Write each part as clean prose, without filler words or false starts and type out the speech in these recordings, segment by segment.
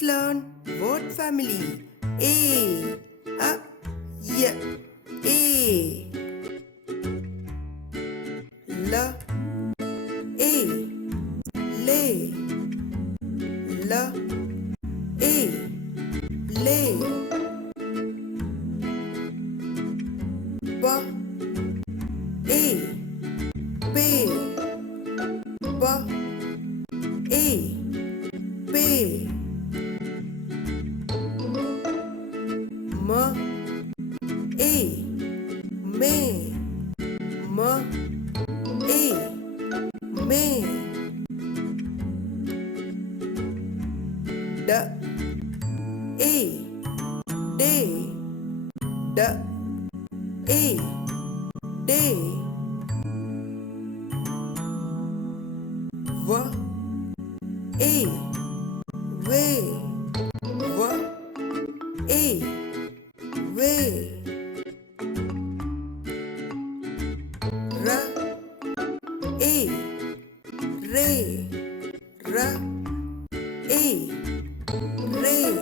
Let's learn word family. A, y, a. L, a, lay. L, a, lay. B, a, pay. B, a, pay. M, a, may. M, a, may. D, a, day. D, a, day. V, a, way. V, a, way. R, a, ray. R, a, ray.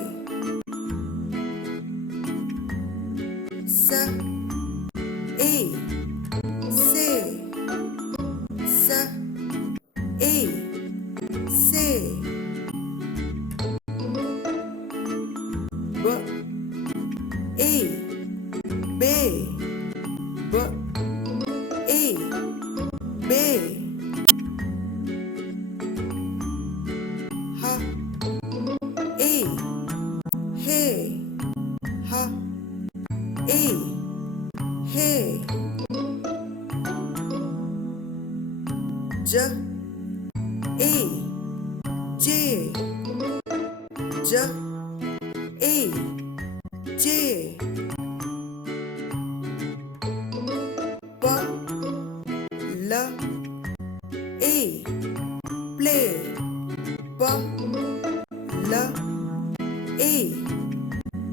S, a, say. S, a, say. B, a, bay. B, a, bay. H, a, hay. H, a, hay. J, a, jay. J, a, jay. P, l, a, play. P, l, a,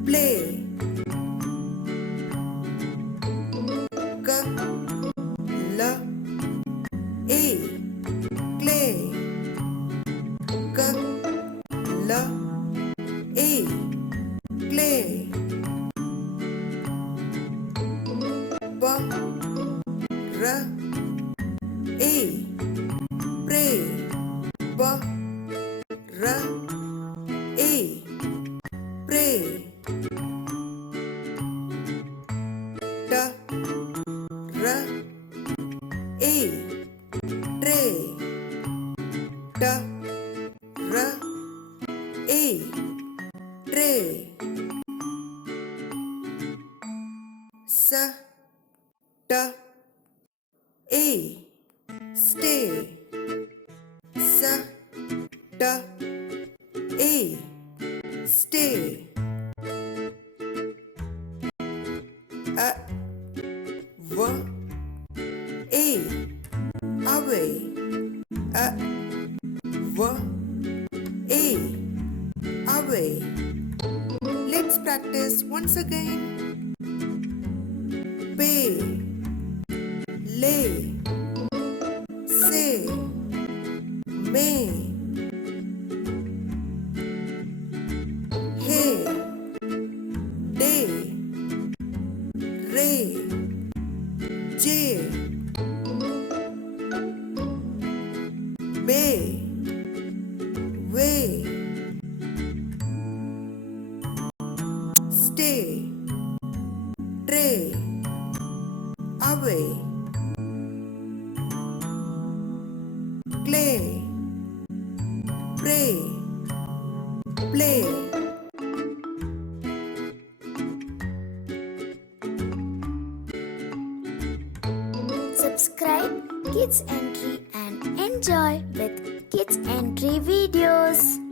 play. K, l, a, clay. K, l, a, clay. P, r, a, pray. P, r, a, pray. T, r, a, tray. T, r, a, tray. S, t, a, stay. S, t, a, stay. A, v, a, away. A, v, a, away. Let's practice once again. Pay, lay, say, may. Hey, day, ray, jay. Bay, way. Stay, tray, away. Clay, pray, play. Subscribe Kids Entry and enjoy with Kids Entry videos.